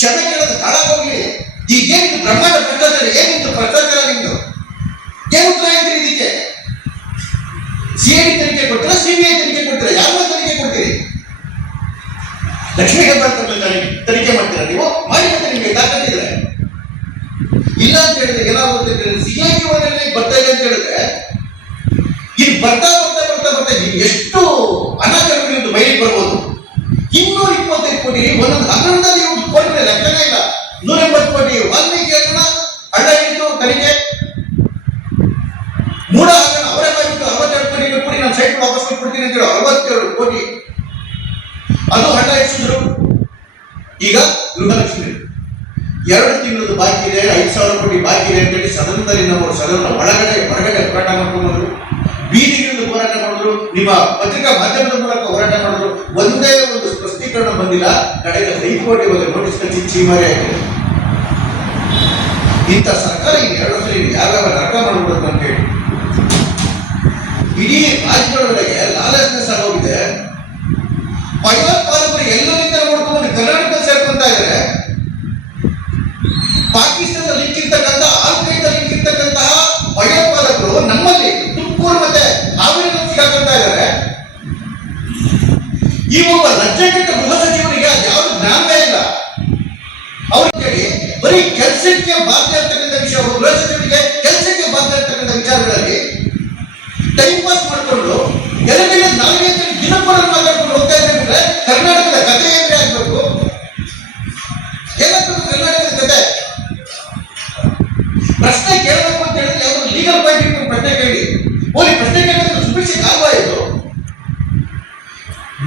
ಚೆನ್ನಾಗಿ ಹಾಳಾಗೋಗ್ಲಿ. ಈಗೇನಿದು ಬ್ರಹ್ಮಾಂಡ ಭ್ರಷ್ಟಾಚಾರ, ಏನಿದು ಭ್ರಷ್ಟಾಚಾರ ನಿಮ್ದು? ಏನು ಉತ್ತರ ಹೇಳ್ತೀರಿ ಇದಕ್ಕೆ? ಸಿಐಡಿ ತನಿಖೆ ಕೊಡ್ತೀರಾ, ಸಿಬಿಐ ತನಿಖೆ ಕೊಡ್ತೀರಾ? ಯಾರು ತನಿಖೆ ಕೊಡ್ತೀರಿ? ಲಕ್ಷ್ಮೀ ಹೆಬ್ಬಾಳ್ಕರ್ ತನಿಖೆ ಮಾಡ್ತೀರಾ ನೀವು? ಮಾಡಿ ಮತ್ತೆ ನಿಮಗೆ ತಾಕತ್ತಿದ್ರೆ. ಇಲ್ಲ ಅಂತ ಹೇಳಿದ್ರೆ ಏನಾಗುತ್ತೆ ಅಂತ ಹೇಳಿದ್ರೆ ಸಿಐಡಿ ಒಳಗಡೆ ಬರ್ತಾ ಇದೆ ಅಂತ ಹೇಳಿದ್ರೆ ಇಲ್ಲಿ ಬರ್ತಾ ಎಷ್ಟು ಅನಾಚಾರಗಳು ಬಯಲಿಗೆ ಬರ್ಬೋದು. 225 ಕೋಟಿ ಒಂದೊಂದು ಹಗರಣದಲ್ಲಿ ಕೊಟ್ಟರೆ ಲೆಕ್ಕನೇ ಇಲ್ಲ. 180 ಕೋಟಿ ವಾಲ್ಮೀಕಿ ಹಗರಣ ಹಳ್ಳ ಹಿಡಿದು ತನಿಖೆ, ಮೂಡ ಹಗರಣ ಅವರೇ ಮಾಡಿಬಿಟ್ಟು 62 ಕೋಟಿ ಕೊಡಿ ನಾನು ಸೈಟ್ ವಾಪಸ್ ಕೊಟ್ಬಿಡ್ತೀನಿ ಅಂತ ಹೇಳಿ 62 ಕೋಟಿ ಅದು ಹಳ್ಳ ಹಿಡಿಸಿದ್ರು. ಈಗ ಗೃಹಲಕ್ಷ್ಮಿ 2 ತಿಂಗಳದ್ದು ಬಾಕಿ ಇದೆ, 5,000 ಕೋಟಿ ಬಾಕಿ ಇದೆ ಅಂತೇಳಿ ಸದನದಲ್ಲಿ ನಾವು ಸದನ ಹೊರಗಡೆ ಹೋರಾಟ ಮಾಡ್ಕೊಂಡ್ರು, ಬೀದಿಗಿಳಿದು ಹೋರಾಟ ಮಾಡಿದ್ರು, ನಿಮ್ಮ ಪತ್ರಿಕಾ ಮಾಧ್ಯಮದ ಮೂಲಕ ಹೋರಾಟ ಮಾಡಿದ್ರು. ಒಂದೇ ಒಂದು ಸ್ಪಷ್ಟೀಕರಣ ಬಂದಿಲ್ಲ. ಕಡೆಗೆ ಹೈಕೋರ್ಟ್ ಇವಾಗ ನೋಟಿಸ್ ಕಳಿಸಿ ಚೀಮಾರಿ ಆಗಿದೆ. ಇಂಥ ಸರ್ಕಾರ ಈ 2 ವರ್ಷ ಯಾವ್ಯಾವ ನಾಟಕ ಮಾಡಬಹುದು ಅಂತ ಹೇಳಿ ಇಡೀ ರಾಜ್ಯಗಳೊಳಗೆ ಲಾಲೆಸ್ನೆಸ್ ಆಗೋಗಿದೆ. ಭಯೋತ್ಪಾದಕರು ಎಲ್ಲರಿಂದ ನೋಡ್ಕೊಂಡು ಕರ್ನಾಟಕ ಸೇರ್ಕೊಂತ ಇದ್ದಾರೆ. ಪಾಕಿಸ್ತಾನದ ಲಿಂಕ್ ಇರ್ತಕ್ಕಂಥ, ಆಲ್ಖೈದಾ ಲಿಂಕ್ ಇರ್ತಕ್ಕಂತಹ ಭಯೋತ್ಪಾದಕರು ನಮ್ಮಲ್ಲಿ ತುಮಕೂರು ಮತ್ತೆ ಹಾವೇರಿಯಲ್ಲಿ ಸಿಗಾಕೊಂತ ಇದ್ದಾರೆ. ಈ ಒಬ್ಬ ಲಜ್ಜೆಗೆಟ್ಟ ಗೃಹ ಸಚಿವರಿಗೆ ಯಾವ್ದು ಜ್ಞಾನವೇ ಇಲ್ಲ. ಅವ್ರಿಗೆ ಬರೀ ಕೆಲಸಕ್ಕೆ ಬಾಧ್ಯ ಇರ್ತಕ್ಕಂಥ ವಿಷಯ, ಗೃಹ ಸಚಿವರಿಗೆ ಕೆಲಸಕ್ಕೆ ಬಾಧ್ಯ ಇರ್ತಕ್ಕಂಥ ವಿಚಾರಗಳಲ್ಲಿ ಟೈಮ್ ಪಾಸ್ ಮಾಡಿಕೊಂಡು ಎಲ್ಲರಿಗೂ ನಾಲ್ಕೇ ದಿನಪೂರ ಮಾತಾಡ್ಕೊಂಡು ಹೋಗ್ತಾ ಇದ್ರೆ ಕರ್ನಾಟಕದ ಕಥೆ ಏನ್ರಿ ಆಗ್ಬೇಕು? ಏನಾಗ್ಬೇಕು ಕರ್ನಾಟಕದ ಕಥೆ? ಪ್ರಶ್ನೆ ಕೇಳಬೇಕು ಅಂತ ಹೇಳಿದ್ರೆ ಯಾವ್ದು ಲೀಗಲ್ ಪಾಯಿಂಟ್ ಇಟ್ಟು ಪ್ರಶ್ನೆ ಕೇಳಿ. ಪ್ರಶ್ನೆ ಕೇಳಿದ್ರೆ ಸುಭಿಕ್ಷೆ ಆಲ್ವಾ ಇದು?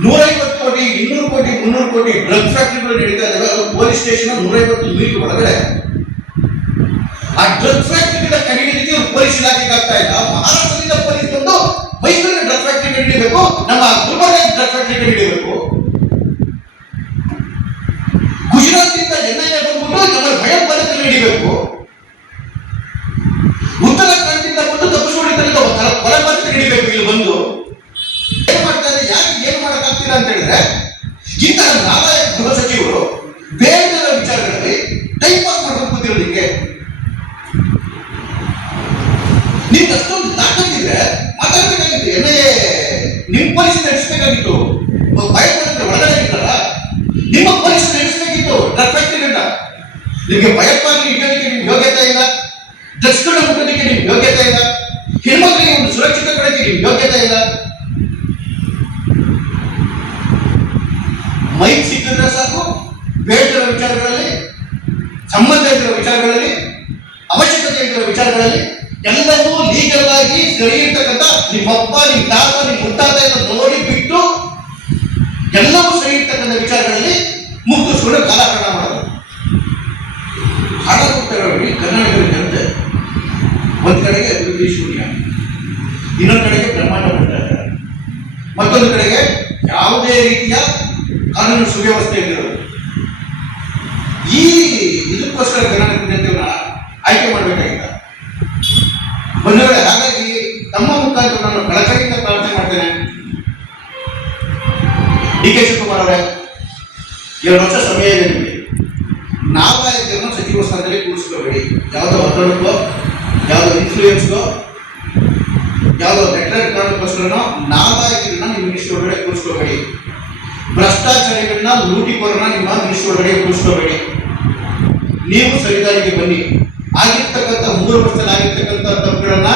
150 ಕೋಟಿ 200 ಕೋಟಿ 300 ಕೋಟಿ ಡ್ರಗ್ ಫ್ಯಾಕ್ಟರಿಗಳು ನಡೀತಾ ಇದ್ದಾವೆ. ಅದು ಪೊಲೀಸ್ ಸ್ಟೇಷನ್ 150 ಮೀಟರ್ ಒಳಗಡೆ. ಆ ಡ್ರಗ್ ಫ್ಯಾಕ್ಟರಿಗಳ ಕಡಿಲಿಕ್ಕೆ ಪೊಲೀಸ್ ಇಲಾಖೆಗೆ ಆಗ್ತಾ ಇಲ್ಲ. ಮಹಾರಾಷ್ಟ್ರದಿಂದ ಪೊಲೀಸ್ ಬಂದು ಮೈಸೂರಿನ ಡ್ರಗ್ ಫ್ಯಾಕ್ಟರಿ ಹಿಡಿಯಬೇಕು, ನಮ್ಮ ಗುಲ್ಬರ್ಗ ಡ್ರಗ್ ಫ್ಯಾಕ್ಟರಿ ಹಿಡಿಯಬೇಕು. ಗುಜರಾತ್ನಿಂದ ಎನ್ಐಎ ಬಂದ್ಬಿಟ್ಟು ನಮ್ಮ ಭಯೋತ್ಪಾದಕರನ್ನು ಹಿಡಿಬೇಕು. ಉತ್ತರಾಖಂಡದಿಂದ ಬಂದು ತಪ್ಪಿಸ್ಕೊಂಡಿದ್ದ ಕೊಲೆಪಾತಕ ಹಿಡಿಬೇಕು. ಇಲ್ಲಿ ಬಂದು ಏನ್ ಮಾಡ್ತಾ ಇದೆ? ಯಾಕೆ ಏನ್ ಮಾಡಕ್ಕಾಗ್ತಿಲ್ಲ ಅಂತ ಹೇಳಿದ್ರೆ ಇಂತಹ ನಾಲಾಯಕ ಗೃಹ ಸಚಿವರು ಬೇರೆ ವಿಚಾರಗಳಲ್ಲಿ ಟೈಮ್ ಪಾಸ್ ಮಾಡ್ಕೊಂಡು ಕೂತಿರೋದಕ್ಕೆ ನಿಮ್ಗೆ ಅಷ್ಟೊಂದು ತಾಕತ್ತಿದ್ರೆ ಮಾತಾಡ್ಬೇಕಾಗಿತ್ತು. ಎನ್ಐಎ ನಿಮ್ ಪೊಲೀಸ್ ನಡೆಸಬೇಕಾಗಿತ್ತು. ಭಯೋತ್ಪಾದಕರ ಒಳಗಡೆ ಇರ್ತಾರ, ನಿಮ್ಮ ಪೊಲೀಸ್ ನಡೆಸಬೇಕಿತ್ತು. ಡ್ರಗ್ ಫ್ಯಾಕ್ಟರಿಗಳಿಂದ ನಿಮಗೆ ಭಯೋತ್ಪಾದನೆ ಹಿಡಿಯೋದಕ್ಕೆ ನಿಮ್ಗೆ ಯೋಗ್ಯತೆ ಇಲ್ಲ, ಡ್ರಗ್ಸ್ಗಳನ್ನ ಮುಟ್ಟೋದಕ್ಕೆ ನಿಮ್ಗೆ ಯೋಗ್ಯತೆ ಇಲ್ಲ, ಹೆಣ್ಮಕ್ಳಿಗೆ ಒಂದು ಸುರಕ್ಷಿತ ಕೊಡೋಕ್ಕೆ ನಿಮ್ಗೆ ಯೋಗ್ಯತೆ ಇಲ್ಲ. ಮೈಕ್ ಸಿಕ್ಕಿದ್ರೆ ಸಾಕು, ಬೇಡದ ವಿಚಾರಗಳಲ್ಲಿ, ಸಂಬಂಧ ಇರುವ ವಿಚಾರಗಳಲ್ಲಿ, ಅವಶ್ಯಕತೆ ಇರುವ ವಿಚಾರಗಳಲ್ಲಿ ಎಲ್ಲವೂ ಲೀಗಲ್ ಆಗಿ ಸರಿ ಇರ್ತಕ್ಕಂಥ ನಿಮ್ಮಪ್ಪ, ನಿಮ್ಮ ತಾತ, ನಿಮ್ಮ ಮುತ್ತಾತ ಎಲ್ಲ ನೋಡಿ ಬಿಟ್ಟು ಎಲ್ಲವೂ ಸರಿ ಇರ್ತಕ್ಕಂಥ ವಿಚಾರಗಳಲ್ಲಿ ಮುಗಿಸ್ಕೊಂಡು ಕಾಲಹರಣ ಮಾಡೋದು. ಹಾಳಾಗುತ್ತಿರೋ ಕರ್ನಾಟಕದ ಜನತೆ ಒಂದ್ ಕಡೆಗೆ ಅಭಿವೃದ್ಧಿ ಶೂನ್ಯ, ಇನ್ನೊಂದು ಕಡೆಗೆ ಬ್ರಹ್ಮಾಂಡ ಭ್ರಷ್ಟಾಚಾರ, ಮತ್ತೊಂದು ಕಡೆಗೆ ಯಾವುದೇ ರೀತಿಯ ಕಾನೂನು ಸುವ್ಯವಸ್ಥೆ ಇರೋದು. ಈ ಇದಕ್ಕೋಸ್ಕರ ಕರ್ನಾಟಕ ಜನತೆಯನ್ನ ಆಯ್ಕೆ ಮಾಡಬೇಕಾಗಿಲ್ಲ ಬಂಧುಗಳೇ. ಹಾಗಾಗಿ ತಮ್ಮ ಮುಖಾಂತರ ನಾನು ಕಳಕಳಿಯಿಂದ ಪ್ರಾರ್ಥನೆ ಮಾಡ್ತೇನೆ, ಡಿ ಕೆ ಶಿವಕುಮಾರ್ ಅವರೇ, 2 ವರ್ಷ ಸಮಯ ಇದೆ ನಿಮಗೆ. ನಾಲಾಯಕರನ್ನು ಸಚಿವ ಸ್ಥಾನದಲ್ಲಿ ಕೂರಿಸ್ಕೋಬೇಡಿ. ಯಾವುದೋ ಒತ್ತಡಕ್ಕೋ, ಯಾವುದೋ ಇನ್ಫ್ಲೂಯೆನ್ಸ್ಗೋ, ಯಾವುದೋ ಲೆಟರ್ ಕಾರಣಕ್ಕೋಸ್ಕರನೋ ನಾಲಾಯಕರನ್ನ ನಿಮ್ಮ ಮಿನಿಸ್ಟ್ರಿ ಒಳಗಡೆ ಕೂರಿಸ್ಕೋಬೇಡಿ. ಭ್ರಷ್ಟಾಚಾರಿಗಳನ್ನ, ಲೂಟಿಕೋರನ್ನ ನಿಮ್ಮ ಮಿನಿಸ್ಟ್ರಿ ಒಳಗಡೆ ಕೂರಿಸ್ಕೋಬೇಡಿ. ನೀವು ಸರಿದಾರಿಗೆ ಬನ್ನಿ. ಆಗಿರ್ತಕ್ಕಂಥ 3 ವರ್ಷದಲ್ಲಿ ಆಗಿರ್ತಕ್ಕಂಥ ತಪ್ಪುಗಳನ್ನ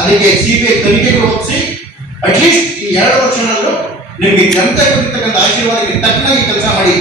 ಅದಕ್ಕೆ ಸಿಬಿಐ ತನಿಖೆಗೆ ಒಪ್ಪಿಸಿ ಅಟ್ಲೀಸ್ಟ್ ಈ 2 ವರ್ಷನಲ್ಲೂ ನಿಮಗೆ ಜನತೆ ಕೊಟ್ಟಿರ್ತಕ್ಕಂಥ ಆಶೀರ್ವಾದಕ್ಕೆ ತಕ್ಕನಾಗಿ ಕೆಲಸ ಮಾಡಿ.